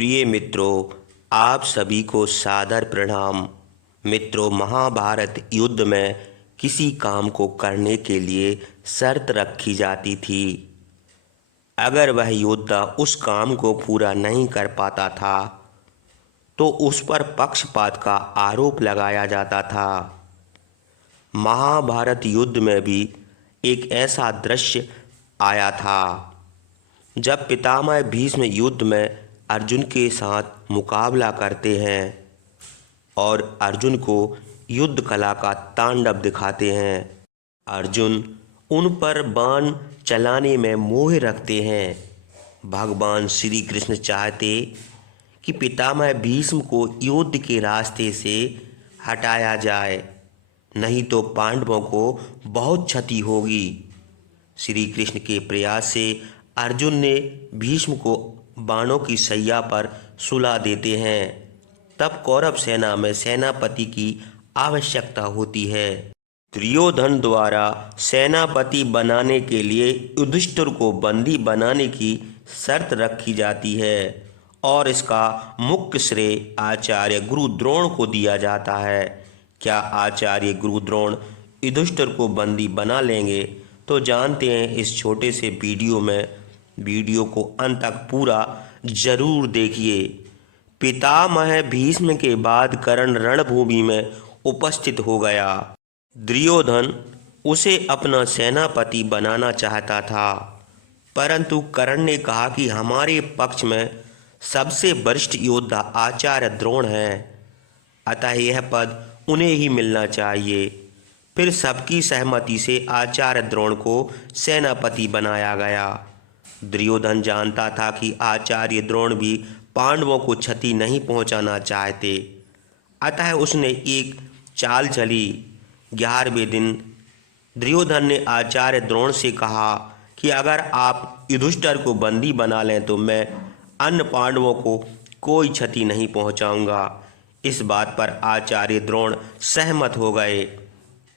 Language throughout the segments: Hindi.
प्रिय मित्रों, आप सभी को सादर प्रणाम। मित्रों, महाभारत युद्ध में किसी काम को करने के लिए शर्त रखी जाती थी। अगर वह योद्धा उस काम को पूरा नहीं कर पाता था तो उस पर पक्षपात का आरोप लगाया जाता था। महाभारत युद्ध में भी एक ऐसा दृश्य आया था जब पितामह भीष्म युद्ध में अर्जुन के साथ मुकाबला करते हैं और अर्जुन को युद्ध कला का तांडव दिखाते हैं। अर्जुन उन पर बाण चलाने में मोह रखते हैं। भगवान श्री कृष्ण चाहते कि पितामह भीष्म को युद्ध के रास्ते से हटाया जाए, नहीं तो पांडवों को बहुत क्षति होगी। श्री कृष्ण के प्रयास से अर्जुन ने भीष्म को बाणों की शैया पर सुला देते हैं। तब कौरव सेना में सेनापति की आवश्यकता होती है। दुर्योधन द्वारा सेनापति बनाने के लिए युधिष्ठिर को बंदी बनाने की शर्त रखी जाती है और इसका मुख्य श्रेय आचार्य गुरु द्रोण को दिया जाता है। क्या आचार्य गुरु द्रोण युधिष्ठिर को बंदी बना लेंगे? तो जानते हैं इस छोटे से वीडियो में। वीडियो को अंत तक पूरा जरूर देखिए। पितामह भीष्म के बाद कर्ण रणभूमि में उपस्थित हो गया। दुर्योधन उसे अपना सेनापति बनाना चाहता था, परंतु कर्ण ने कहा कि हमारे पक्ष में सबसे वरिष्ठ योद्धा आचार्य द्रोण है, अतः यह पद उन्हें ही मिलना चाहिए। फिर सबकी सहमति से आचार्य द्रोण को सेनापति बनाया गया। दुर्योधन जानता था कि आचार्य द्रोण भी पांडवों को क्षति नहीं पहुंचाना चाहते, अतः उसने एक चाल चली। 11वें दिन दुर्योधन ने आचार्य द्रोण से कहा कि अगर आप युधिष्ठिर को बंदी बना लें तो मैं अन्य पांडवों को कोई क्षति नहीं पहुंचाऊंगा। इस बात पर आचार्य द्रोण सहमत हो गए।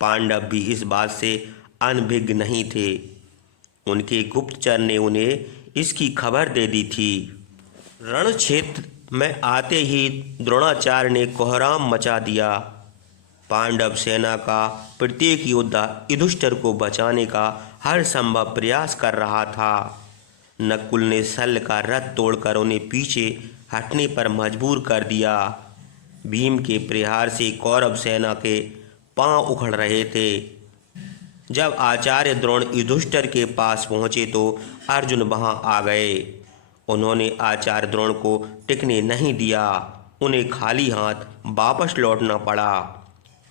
पांडव भी इस बात से अनभिज्ञ नहीं थे। उनके गुप्तचर ने उन्हें इसकी खबर दे दी थी। रण क्षेत्र में आते ही द्रोणाचार्य ने कोहराम मचा दिया। पांडव सेना का प्रत्येक योद्धा युधिष्ठिर को बचाने का हर संभव प्रयास कर रहा था। नकुल ने शल्य का रथ तोड़कर उन्हें पीछे हटने पर मजबूर कर दिया। भीम के प्रहार से कौरव सेना के पांव उखड़ रहे थे। जब आचार्य द्रोण युधिष्ठिर के पास पहुंचे तो अर्जुन वहां आ गए। उन्होंने आचार्य द्रोण को टिकने नहीं दिया। उन्हें खाली हाथ वापस लौटना पड़ा।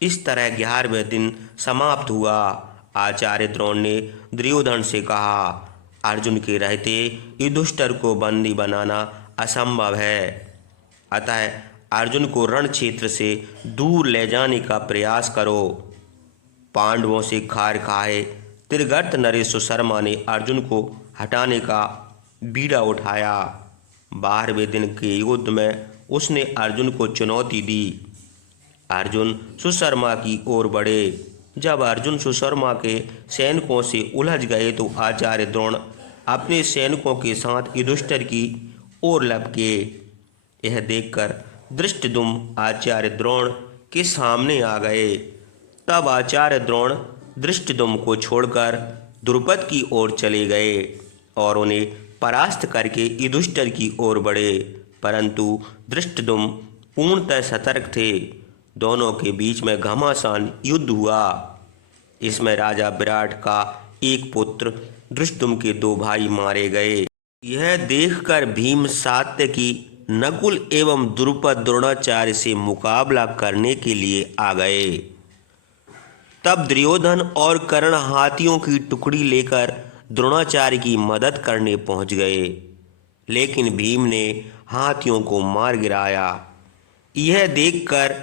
इस तरह 11वें दिन समाप्त हुआ। आचार्य द्रोण ने दुर्योधन से कहा, अर्जुन के रहते युधिष्ठिर को बंदी बनाना असंभव है, अतः अर्जुन को रण क्षेत्र से दूर ले जाने का प्रयास करो। पांडवों से खार खाए त्रिगर्त नरेश सुशर्मा ने अर्जुन को हटाने का बीड़ा उठाया। 12वें दिन के युद्ध में उसने अर्जुन को चुनौती दी। अर्जुन सुशर्मा की ओर बढ़े। जब अर्जुन सुशर्मा के सैनिकों से उलझ गए तो आचार्य द्रोण अपने सैनिकों के साथ युधिष्ठिर की ओर लपके। यह देखकर धृष्टद्युम्न आचार्य द्रोण के सामने आ गए। तब आचार्य द्रोण धृष्टद्युम्न को छोड़कर द्रुपद की ओर चले गए और उन्हें परास्त करके युधिष्ठिर की ओर बढ़े, परंतु धृष्टद्युम्न पूर्णतः सतर्क थे। दोनों के बीच में घमासान युद्ध हुआ। इसमें राजा विराट का एक पुत्र धृष्टद्युम्न के 2 भाई मारे गए। यह देखकर भीम सात्यकी नकुल एवं द्रुपद द्रोणाचार्य से मुकाबला करने के लिए आ गए। तब दुर्योधन और कर्ण हाथियों की टुकड़ी लेकर द्रोणाचार्य की मदद करने पहुंच गए, लेकिन भीम ने हाथियों को मार गिराया। यह देखकर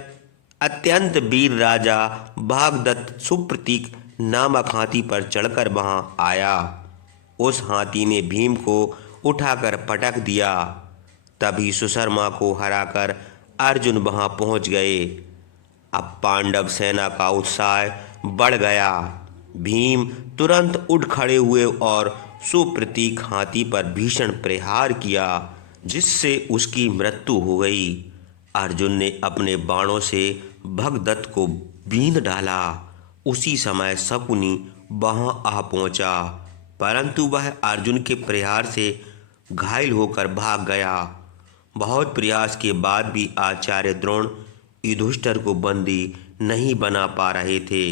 अत्यंत वीर राजा भागदत्त सुप्रतीक नामक हाथी पर चढ़कर वहां आया। उस हाथी ने भीम को उठाकर पटक दिया। तभी सुशर्मा को हराकर अर्जुन वहां पहुंच गए। अब पांडव सेना का उत्साह बढ़ गया। भीम तुरंत उठ खड़े हुए और सुप्रतीक हाथी पर भीषण प्रहार किया। जिससे उसकी मृत्यु हो गई। अर्जुन ने अपने बाणों से भगदत्त को बींध डाला। उसी समय शकुनी वहां आ पहुंचा, परंतु वह अर्जुन के प्रहार से घायल होकर भाग गया। बहुत प्रयास के बाद भी आचार्य द्रोण युधिष्ठिर को बंदी नहीं बना पा रहे थे।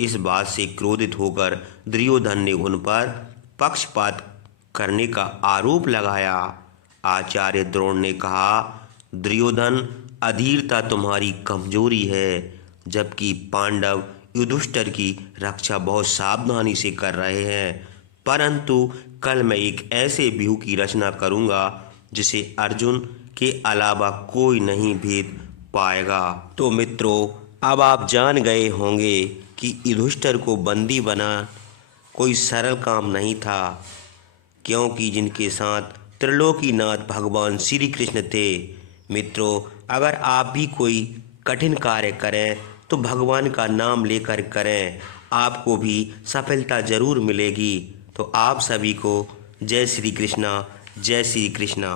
इस बात से क्रोधित होकर दुर्योधन ने उन पर पक्षपात करने का आरोप लगाया। आचार्य द्रोण ने कहा, दुर्योधन, अधीरता तुम्हारी कमजोरी है, जबकि पांडव युधिष्ठिर की रक्षा बहुत सावधानी से कर रहे हैं। परंतु कल मैं एक ऐसे व्यूह की रचना करूंगा जिसे अर्जुन के अलावा कोई नहीं भेद पाएगा। तो मित्रों, अब आप जान गए होंगे कि युधिष्ठिर को बंदी बना कोई सरल काम नहीं था, क्योंकि जिनके साथ त्रिलोकीनाथ भगवान श्री कृष्ण थे। मित्रों, अगर आप भी कोई कठिन कार्य करें तो भगवान का नाम लेकर करें, आपको भी सफलता जरूर मिलेगी। तो आप सभी को जय श्री कृष्णा, जय श्री कृष्णा।